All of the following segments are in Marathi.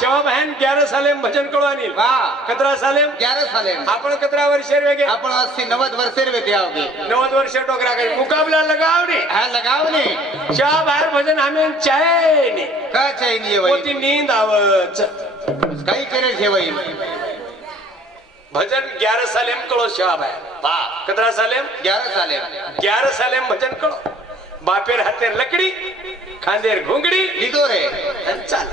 शेवा बहन 11 सालेम भजन कळो अनिल वाह 17 सालेम 11 सालेम आपण 17 वर्षेर वेगे आपण 80-90 वर्षेर वेगे आओगे 90 वर्ष टोकरा करी मुकाबला लगावणे हा लगावणे शेवा बाहेर भजन आम्ही चायने का चाहिए वही होती नींद आवच काही करे ठेवाई भजन 11 सालेम कळो शेवा बाहेर वाह 17 सालेम 11 सालेम 11 सालेम भजन कळो बापेर हाथे लकड़ी खांदेर घुंगड़ी लीधो रे चल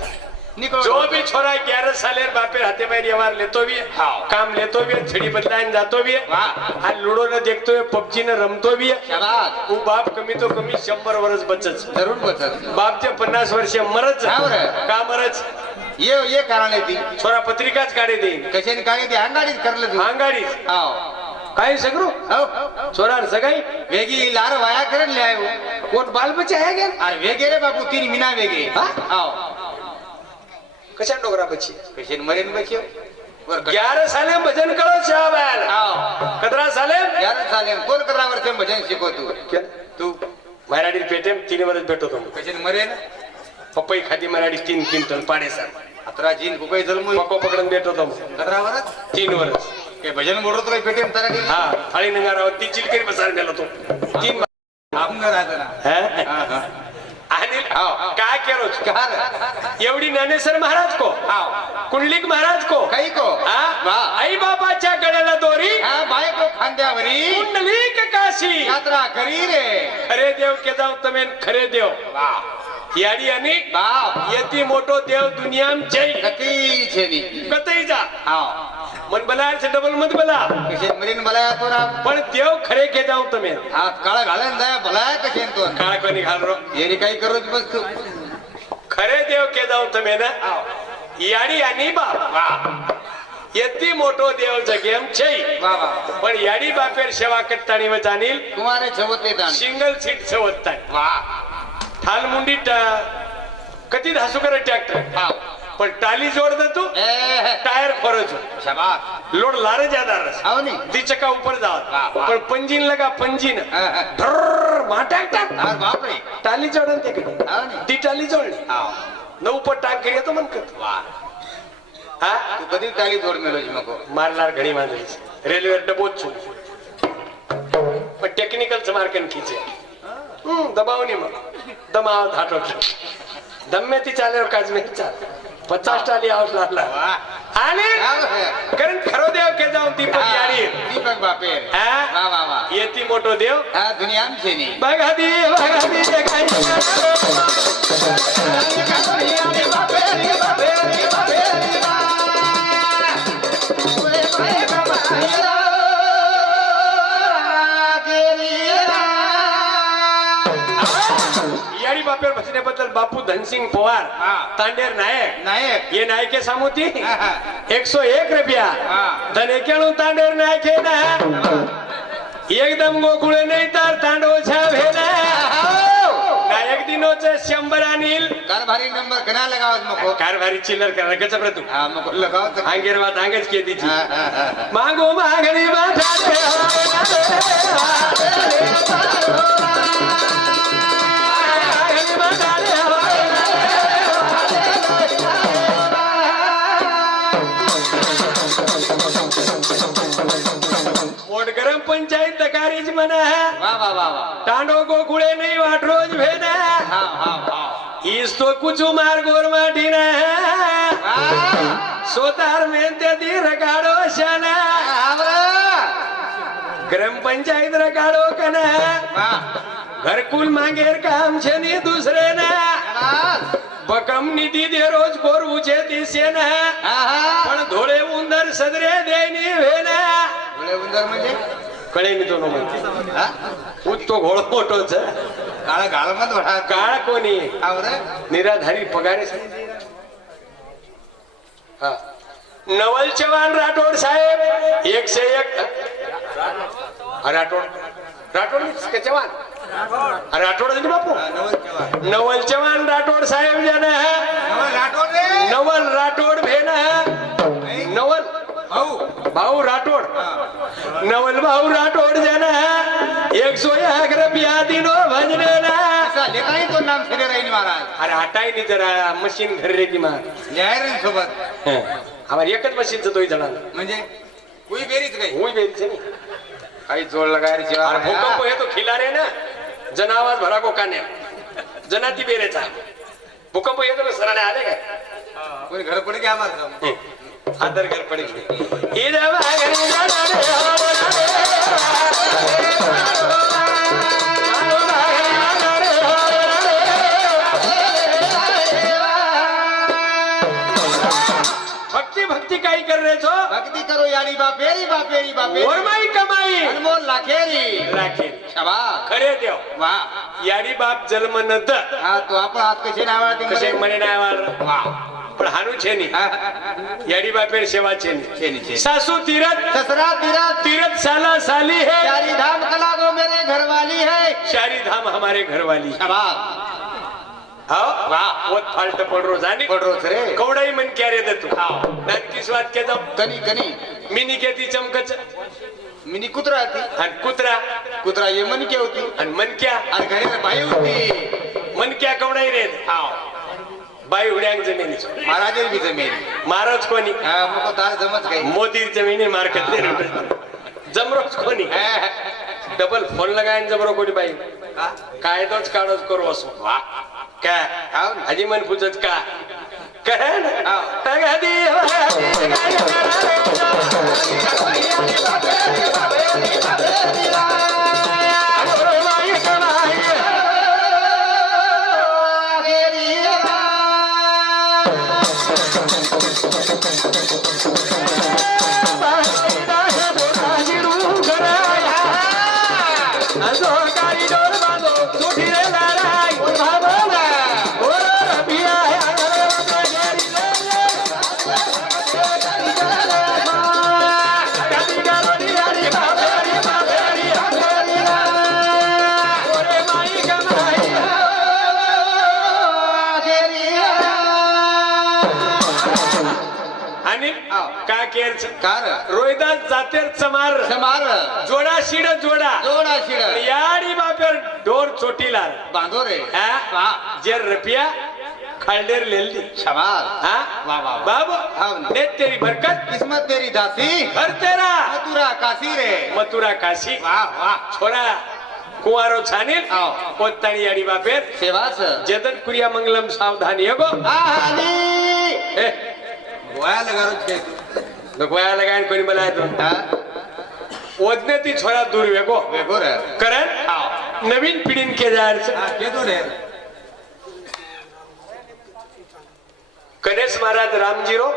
निकलो जो भी छोरा 11 सालेर बापेर हाथे में व्यवहार लेतो भी है हाँ। काम लेतो भी है छड़ी बदलाइन जातो भी है वाह आज लूडो न देखतो है पबजी न रमतो भी है शाबाश वो बाप कमी तो कमी 100 वर्ष बचच जरूर बचत बाप जे 50 वर्ष मरच हा बरं. का मरच ये कारण आहे ती छोरा पत्रिकाच काढे देईन कशाने काय ती अंगाडीच करलं तू अंगाडी हाव काय सगळं हो छोरा सगाई वेगी लार वाया करन ले आयो कोट बाल बच्चे आहे गे अरे वेगे रे बाबू 3 महीना वेगे हा? हाव कशा डोगरा बच्ची कशाने मरेन बच्यो 11 साले भजन करो शाबाल हाव 17 साले 11 साले कोण करा वर्ष भजन शिकवतो तू मराठी पेटेम 3 वर्ष भेटतो तुम कशाने मरेन पपई खाती मराठी 3 क्विंटल पाडे सर अतरा जीन को काही जन्म पको पकडून भेटतो तुम 17 वर्ष 3 वर्ष के भजन बोलतो काही पेटेम तरा की हा थाळी नगारावरती चिलकरी बसार गेलो तो 3 आपण राहतो ना हा आणि हाव. काय केलो कार एवढी ज्ञानेश्वर महाराज को हाव कुंडलिक महाराज को काही को वाह आई बाबाच्या गळ्याला दोरी हा बाय को खांद्यावरी कुंडलिक काशी यात्रा करी रे खरे देव के जाऊ तमेन खरे देव वाह याडी आणि बाप यती मोठो देव दुनियाम जय कती छेनी कतई जा हाव मन बनार से डबल मत बला कशे मरीन बलाया तो ना पण देव खरे के जाऊ तमेन हात काळा घालन जाय बलाया कशे तो काळ कोणी घाल रो येरी काही करूच बस तू खरे देव के जाऊ तमेन याडी आणि बाप वाह यती मोठो देव जगेम जय वाह वाह पण याडी बापेर सेवा करतानी व जाणील तुम्हारे छवते दान सिंगल सीट सवत्ताय वाह थालमुंडी कती धासू करे ट्रॅक्टर हाव पण टाली जोड़ दे तू ए टायर फरज शाबाश लोड लारे ज्यादा रस हाव नी ती चक्का ऊपर वाह, जाओ वाह. पण पंजीन लगा पंजीन हां धर माटाक टाक हां बाप रे टाली जोडन ते कधी हाव नी ती टाली जोडली हाव नऊ पट टाक येतो मन करत वाह हा तू कधी ताली जोड मेलोज मको मारलार घडी मांजरी रेल्वे डबोच छु पण टेक्निकल मार्कन खीचे दबावनी मग दमाव धाटो दम में ती चाले काज में चाल 50 टाली आउट लागला वाह आणि कारण खरो देव के जाऊन दीपक यारी दीपक बापे हा? वाह वाह वाह येती मोठो देव हा दुनिया में छेनी बघा दी जगाई यारी बापेर भजनेबद्दल बापू धनसिंग पवार हा. तांडेर नायक नायक ये नायके सामोती हा, हा. 101 रुपया हा. धने केळू तांडेर नायके ना एकदम गोकुळे नाही तर तांडो छावे ना नायक दिनोचे 100 अनिल कारभारी नंबर कना लगावत मको कारभारी चिल्लर करा कचा प्रतू हा मको लगावत आंगेर बात आंगेच के दीची हा हा हा मागो मागणी मोठ गरम पंचायत तकारीच म्हणा वाह वाह वाह वाह टांडो गोकुळे नाही वाट रोज भेद हा हा हा इसतो कुचू मार गोर माटीना सोतार मेंते दी रकाडो शना ग्राम पंचायत रकाडो कना घरकुल मांगेर काम छे दुसरे ना बकम निधी दे रोज गोर उचे दिसे ना पण धोळे उंदर सदरे देनी वेना धोळे उंदर म्हणजे कळे मी तो म्हणते हा तो घोळ मोठोच काळा गाळ मत वडा काळ कोणी आवरे निराधारी पगारे हा नवल चव्हाण राठोड साहेब 101 राठोड के चव्हाण राठोड बापू नवल चव्हाण राठोड साहेब जन राठोड रे नवल राठोड भेन नवल भाऊ राठोड नवल भाऊ राठोड जन 101 रुपया दिनो भजने ना लेता नाही तो नाम फिरे राहील महाराज अरे हटाय नाही जरा मशीन घर रे की मा लिहाय सोबत आम्हाला एकच मशीनचं दोन जणांना म्हणजे कुई बेरीच काही होई बेरीचे नाही काही जोडलं काय रे अरे भूकंप येतो खिलारे ना जनावाज भरा को कान्या जनाती बेरेचा भूकंप येतो ना सराने आले काय कोणी घर पडे घ्या मारतो आदर घर पडे भक्ति भक्ति काही कर रहे छो भक्ति करो यारी बापेरी बापेरी बापेरी ओरमाई कमाई अनमोल लाखेरी राखे शाबास खरे देव वाह याडी बाप जन्म नत हा तो आपण हात कसे नावाळती कसे म्हणे नाही वार वाह पण हानू छे नी याडी बापेर सेवा छे नी छे नी सासू तीरथ ससुरा तीरथ तीरथ साला साली है चारी धाम कला गो मेरे घरवाली है चारी धाम हमारे घरवाली शाबास हाँ वाह वो फाल्ट पड़ रो जानी पड़ रो रे कवडाई मन क्या रे दे तू नानकी स्वाद के जाऊ कनी कनी मिनी केती चमकच मिनी कुत्रा होती आणि कुत्रा कुत्रा ये मन क्या होती आणि मन क्या आणि घरी बाई होती मन क्या कवडाई रे हाव बाई उड्यांग जमिनीच महाराजेर भी जमीन महाराज कोणी हा मग तार जमत काही मोदीर जमिनी मार्केट ने जमरोच कोणी डबल फोन लगायन जमरो कोणी बाई काय तोच काढच करू असो वा काय आजी मन पूजत का कहे ना तगदी कार रोहिदास जातेर चमार समार जोडा शिड जोडा जोडा शिड याडी बापेर ढोर चोटीला बांधो रे जे रपिया खालडेर लेली शाबाश हाँ वाह वाह बाबू ने तेरी बरकत किस्मत तेरी दासी घर तेरा मथुरा काशी रे मथुरा काशी वाह वाह छोरा कुवारो छानील पोतानी याडी बापेर सेवास जतन कुरिया मंगलम सावधान येगो आहानी गोया लगा रोज के गोया लगायन कोणी मला येतो ओदने ती छोरा दूर वेगो वेगो रे करण नवीन पिढीन के जायचं के तो रे गणेश महाराज रामजीरो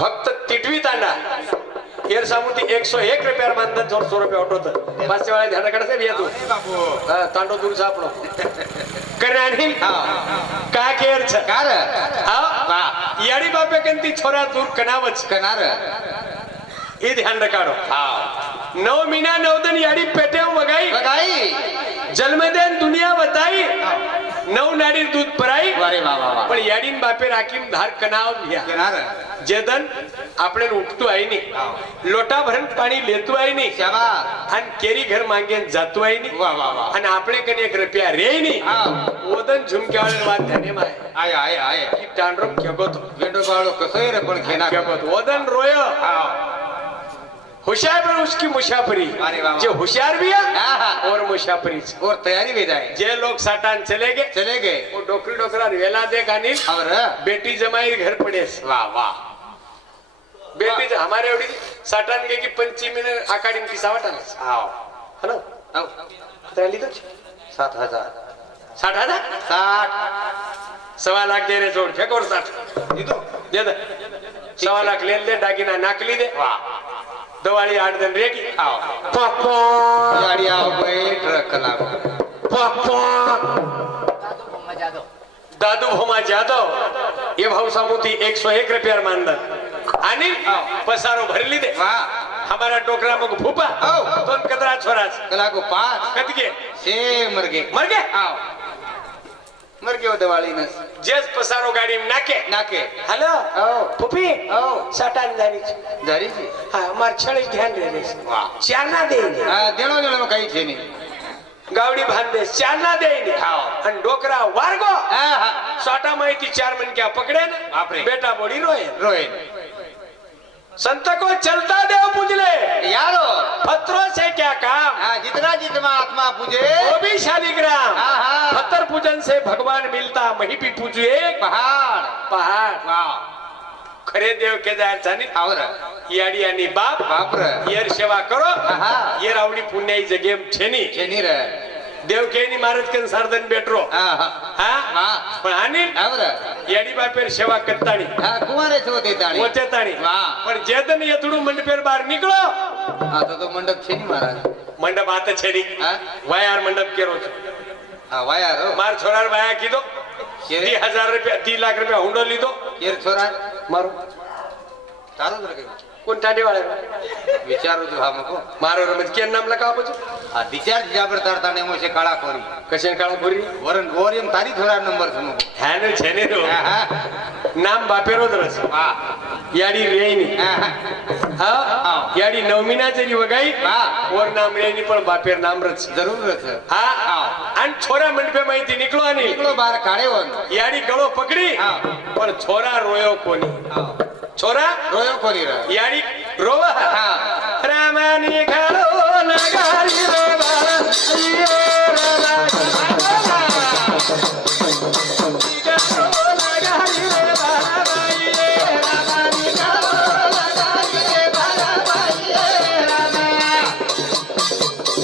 भक्त तिटवी तांडा एर सामुती 101 रुपयार मानधन 100 रुपया होत पाचशे वेळा ध्यान काढायचं बिया तू तांडो दूर सापडो करणी का केर छ कार हा याडी बापे कंती छोरा दूर कनावच कनार ई ध्यान रखाडो 9 महीना 9 दिन याडी पेटे वगाई बगाई जन्मदेन दुनिया बताई 9 नाडी दूध पराई अरे वाह वाह पण याडीन बापे राखीम धार कनाव घ्या कनार जेदन आपल्याला उठतो आहे नाही लोटा भरून पाणी लेतो आहे नाही शाबाश आणि केरी घर मागेन जातो आहे नाही वाह वाह वाह आणि आपले कने 1 रुपया रे नाही ओदन झुमक्यावर वाद ध्याने माय आय आय आय की टांडरो खेगोतो वेंडो बाळो कसं रे पण खेना खेगोतो ओदन रोय होशियार पर उसकी मुसाफरी जो होशियार भी है और मुसाफरी और तैयारी भी जाए जे लोग साटान चले गए वो डोकरी डोकरा वेला दे गानी और बेटी जमाई घर पड़े वाह वाह बेटी हमारे एवढी साटान गे की 25 मिनिट आकाडीन की सावटान है ना तैली तो 7,000 60,000 60 1.25 लाख दे रे जोड़ फेंक और 60 दे दे 1.25 लाख ले दे दागिना नाकली दे वाह दवाली 8 दिन रेगी पापा गाड़ी आओ भाई ट्रक लागो पापा दादू भोमा जाधव ये भाऊ सामुती 101 रुपयार मानधन आणि पसारो भरली दे हमारा टोकरा मग फूपा दोन कदरा छोराच लागो 5 कदगे से मर गए मर गयो दिवाळी न जेस पसारो गाडी नाके हॅलो फुफी साटान जारी जी हा मार छळे ध्यान रे रे वाह चारना दे देणो काही छे नहीं गावडी भांदे चालना देईन हाव. आणि डोकरा वारगो आहा. स्वाटा माहिती 4 मनक्या पकड़े बापरे. बेटा बोड़ी रोए रोहित संत को चलता देव पूजले यारो पत्रों से क्या काम जितना जितना आत्मा पूजे वो भी शालिग्राम आहा. पत्थर पूजन से भगवान मिलता मही भी पूजू एक पहाड़ पहाड़ वाह खरे देव के जाहीर झाली और याडी आणि बाप बापर येर सेवा करो आहा. येर आवडी पुण्याई जगे छेनी छेनी रे देव केनी महाराज के सारदन बेटरो आहा. हा वा. पण अनिल और याडी बापेर सेवा करतानी कुमारे छो देताणी होते ताणी वाह. पण जेदन येथडू मंडपेर बाहेर निकलो आता तो मंडप छेनी महाराज मंडप आता छेनी हा? वायार मंडप केरो छो हा वायारो मार छोरार वाया कीधो केरे? 30,000 रुपया 3 लाख रुपया हुंडो लीधो केर छोरा मारो तारो रे कोण टाटे वाळे विचारू तू हा मको मारो रमज के नाम लगा बचो आ दिचार जाबर तारताने मोसे काळा कोरी कशे काळा खोरी वरण गोरियम तारी थोड़ा नंबर सुनो ह्याने छेने रो आहा. नाम बापेरो दरस वाह याडी रेईनी आहा. हा याडी नवमीना जरी वगाई वाह. वर नाम रेईनी पण बापेर नाम रच जरूरच हा आणि छोरा मंडपे माहिती निकलो आणि निकलो बार काढे वन याडी गळो पकडी हा. पण छोरा रोयो कोणी छोरा रोयो कोरी रे याडी रोवा हा. रामानी घालो नगारी रे बाळा ये रामा घालो नगारी रे बाळा बाई ये रामानी घालो नगारी रे बाळा बाई ये रामा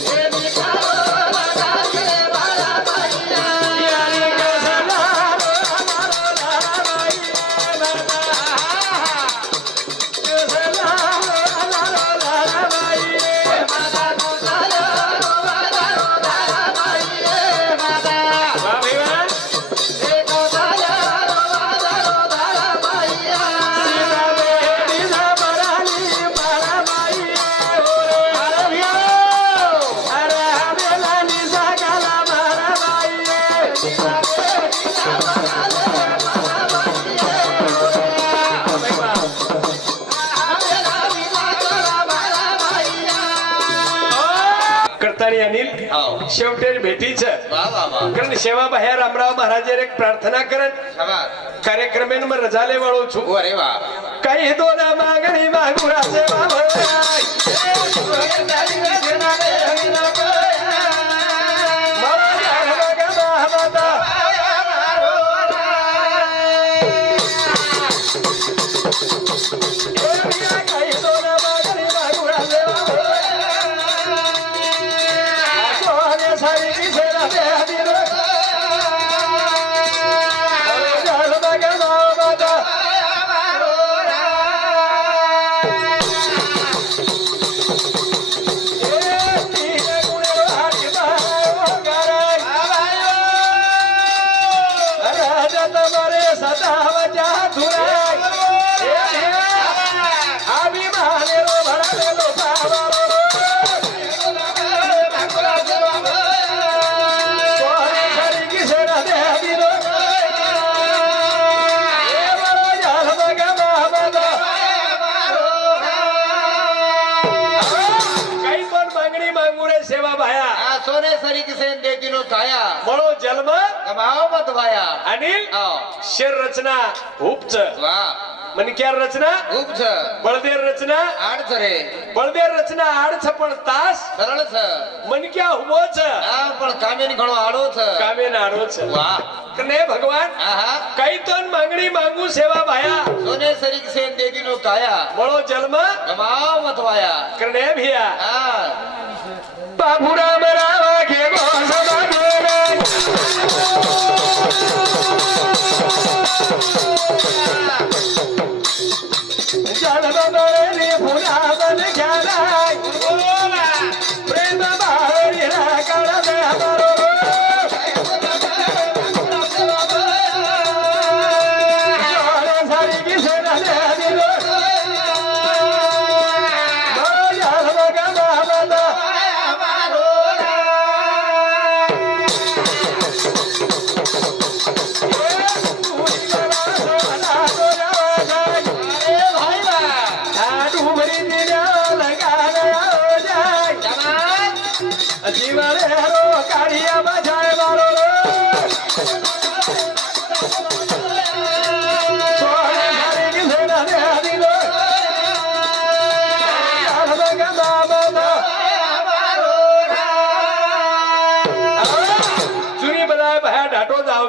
हे मी घालो नगारी रे बाळा बाई ये याडी कसला रो बाई करतानी अनिल हो. शेवटे भेटीच वाह वाह वाह कारण सेवा बाहेर रामराव महाराज एक प्रार्थना करन शाबास कार्यक्रमेन मग रजाले वळू छु अरे वाह काही दोना मागणी मागुराचे सेवा भाया सोने सरीक सेन दे दिनो छाया मळो जन्म गमाओ मत भाया अनिल आओ शेर रचना हुपच वाह मनक्यार रचना खूप छ बळदेर रचना आठ रे बळदेर रचना आडछ पण तास सरळ छ मनक्या हुबोच आ पण कामेन घणो आडो छ कामे नाडोच वाह कने भगवान आहा काही तन मागणी मागू सेवा भाया सोने सरीक सेन दे दिनो छाया मळो जन्म गमाओ मत भाया करणे भिया आ बाबूराम रावा घे गोसमा गेले जलबरे फुला बन घ्यालाय प्रेम बाहेर कळ दे हमारो सारी किसे दे दिलो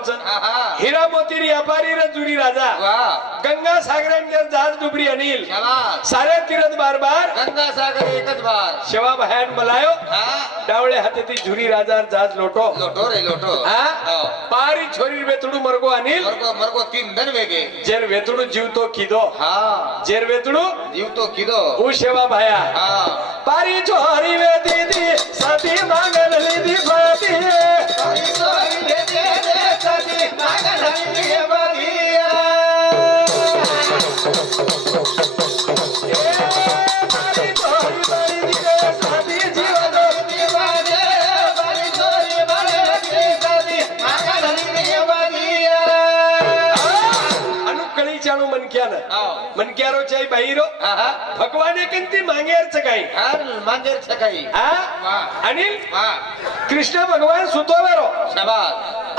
नावाचं हा हा हिरा मोती व्यापारी रजुरी राजा वा गंगा सागरांच्या जहाज डुबरी अनिल शाबास सारे तीरथ बार बार गंगा सागर एकच बार शेवा भयान मलायो हा डावळे हातेती झुरी राजा जहाज लोटो लोटो रे लोटो हा हो पारी छोरी वेतडू मरगो अनिल मरगो मरगो 3 धन वेगे जेर वेतडू जीवतो किदो हा जेर वेतडू जीव तो किदो ऊ शेवा भाया हा पारी छोरी वेती दी सती मागन लीदी फाती पारी चोरी दे दे दे सती मागन लीदी बदिया पारी छोरी बड़ी दी सती जीवन दीवाने पारी चोरी बड़े की सती मागन लीदी बदिया अनुकळी चाणू मनक्यान हो मनक्यारो चाई बाईरो हा हा भगवाने कंती मांगेरच काही हा मांगेर सकाळी हा वा अनिल वा कृष्ण भगवान सुतोवेरो शाबास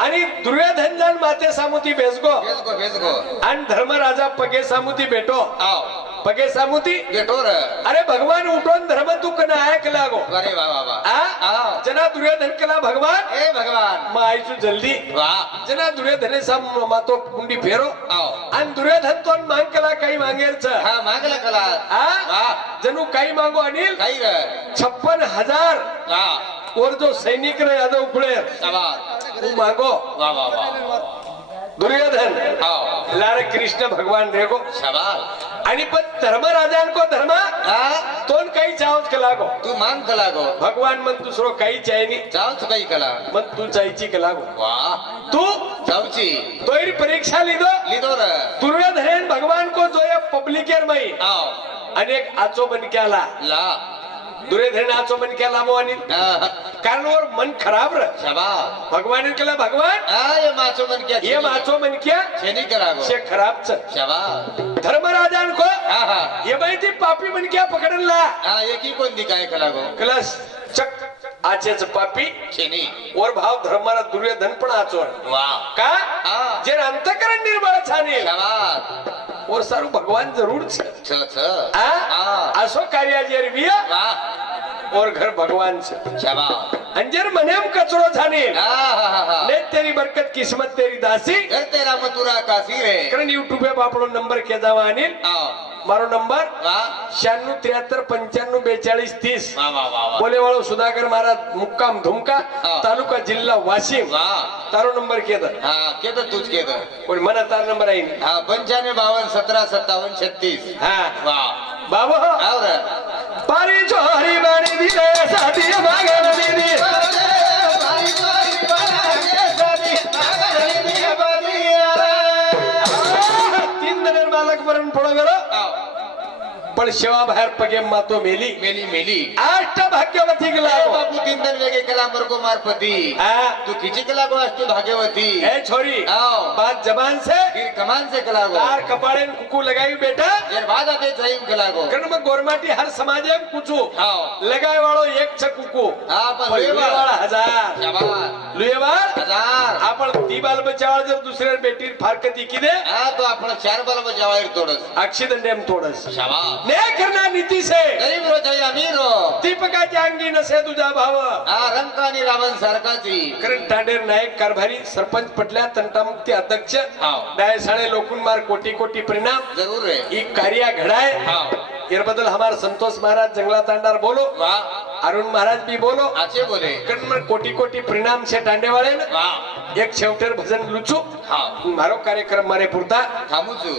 आणि दुर्योधन जाण माते सामुती बेसगो भेजगो आणि धर्मराजा पगे सामुती भेटो आओ पगे सामुती गेटोर अरे भगवान उठोन धर्म तू कना ऐक लागो अरे वा वा वा आ आओ जना दुर्योधन केला भगवान ए भगवान मग आईचू जल्दी वाह जना दुर्योधने सा मातो कुंडी फेरो आओ आणि दुर्योधन तो मांग केला काही मांगेरच हा मागला कला आ वाह जणू काही मागो अनिल काही रे 56,000 वाह और जो सैनिक रे यादव पुढे शाबास तू मागो वाह वाह वाह दुर्योधन आओ लारे कृष्ण भगवान रेगो शाबास आणि पण धर्मराजांको धर्म हा तोन काही चावच कलागो तू मान कला गो भगवान मन दुसरो काही चायनी चावच काही कला मन तू चायची कलागो वाह तू चावची तोयरी परीक्षा लिदो लिदो रे दुर्योधन भगवान को जो ये पब्लिकेर मई आओ अनेक आचो बन केला ला दुर्योधन आचो बन केला मो आणि हा, कारण और मन खराब र शाबास भगवान केला भगवान हा ये माचो मन क्या ये माचो मन क्या छेनी करा गो शे खराब च शाबास धर्मराजान को हा हा ये माहिती पापी मन क्या पकडला हा एकी कोणती काय कला गो क्लास चक आचेच पापी छेनी और भाव धर्माला दुर्योधन पण आचोर वाह का हा जे अंतकरण निर्मळ छाने शाबास और सारू भगवान जरूर छ छ छ आ? हा असो कार्य जेर विया वाह और घर भगवान छ शाबास अंजर मनेम कचरो छाने हा हा हा हा ने तेरी बरकत किस्मत तेरी दासी घर तेरा मथुरा काशी रे कारण YouTube पे આપણો નંબર કે જાવા અનિલ आओ મારો નંબર वाह 9673954230 वाह वाह वाह वाह બોલે વાળો સુધાકર મહારાજ મુક્કામ ધુમકા હા. તાલુકા જિલ્લા વાશિમ वाह તારો નંબર કે દર हा केद तुझ केद पण મને તાર નંબર આઈ हा 95 52 17 57 36 હા वाह બાબો आओ रे પારી ચોરી બાણી દીલે સાથી ભાગણ દીદી तीन दनेर बालक पर्यंत पुढे गेलो पण शेवा बाहेर पगे मातो मेली मेली मेली आष्ट भाग्यवती गेला बापू तीन दिन वेगे केला मरको मारपती तू किची केला गो अष्टू भाग्यवती ए छोरी आओ बात जबान से फिर कमान से केला गो तार कपाड़े में कुकू लगाई बेटा जेर बाद आते जाई केला गो कारण मग गोरमाटी हर समाजे में कुछू आओ लगाय वाळो एक छ कुकू हा पण लुये वाळा 1000 शाबास लुये वाळ 1000 आपण ती बाल बचावाळ जर दुसऱ्या बेटी फारकती किदे हा तो आपण चार बल बजावायर तोडस अक्षिदंडेम थोडस शाबास ने करना नीती से गरीब रो जय अमीर रो दीपकाची अंगी नसे तुझा भाव हा रंका आणि रावण सारखाची कारण तांडेर नायक कारभारी सरपंच पटल्या तंटामुक्ती अध्यक्ष हाव. डायसाळे लोकुन मार कोटी कोटी परिणाम जरूर रे ई कार्य घडाय हाव इरबदल हमार संतोष महाराज जंगला तांडार बोलो वाह अरुण महाराज भी बोलो अच्छे बोले कारण मग कोटी कोटी परिणाम छे टांडे वाले ने वाह एक छेवटेर भजन लुचू हाव मारो कार्यक्रम मारे पुरता थांबू छु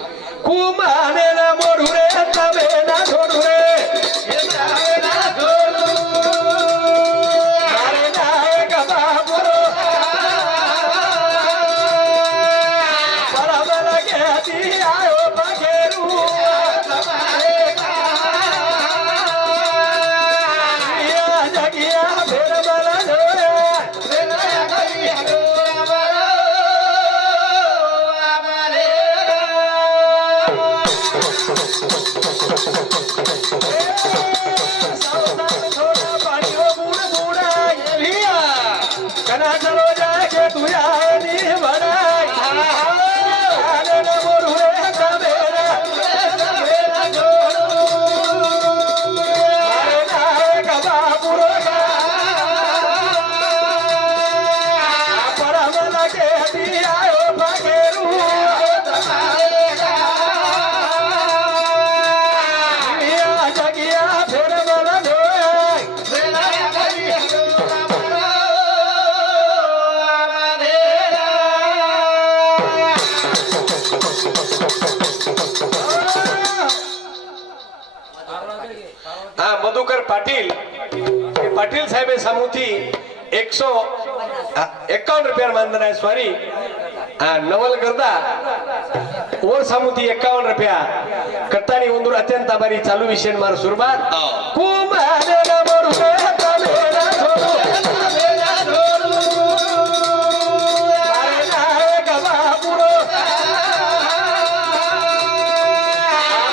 कुमाने ना मोढू रे तबे ना छोडू रे मारे नायक बाबुरो परबल घेती आयो बघेरू या जगिया फेरबल कना चलो जाके तू आनी बनाई आने न मोरू रे तबेरा मारे नायक बाबुरो परम लगे दिया मधुकर पाटील हे पाटील साहेब सामुथी 151 रुपया मानधन आहे सॉरी नवल गर्दा और सामुथी 51 रुपया कट्टानी उंदूर अत्यंत आभारी चालू विषय मार सुरुवात कुमारेला मोरुगे तमेला छोडू तमेला छोडू मारेला गवा पुरो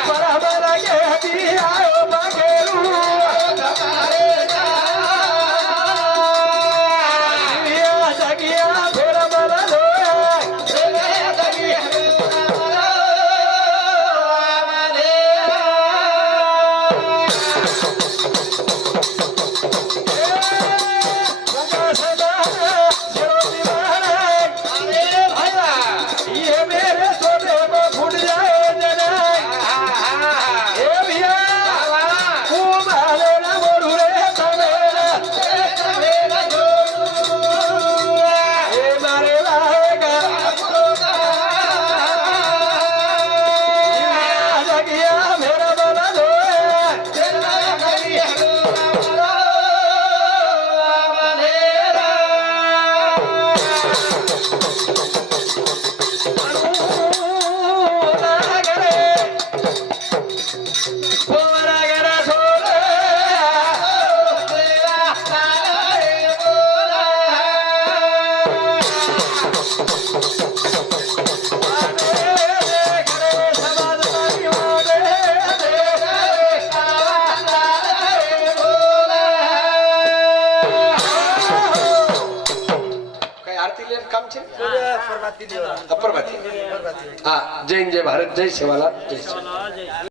परमला गे दियाओ बागेरू तमारेला दिया जगिया फेरमला लोया दिया जगिया अप्रभाती हा जय हिंद जय भारत जय सेवालाल जय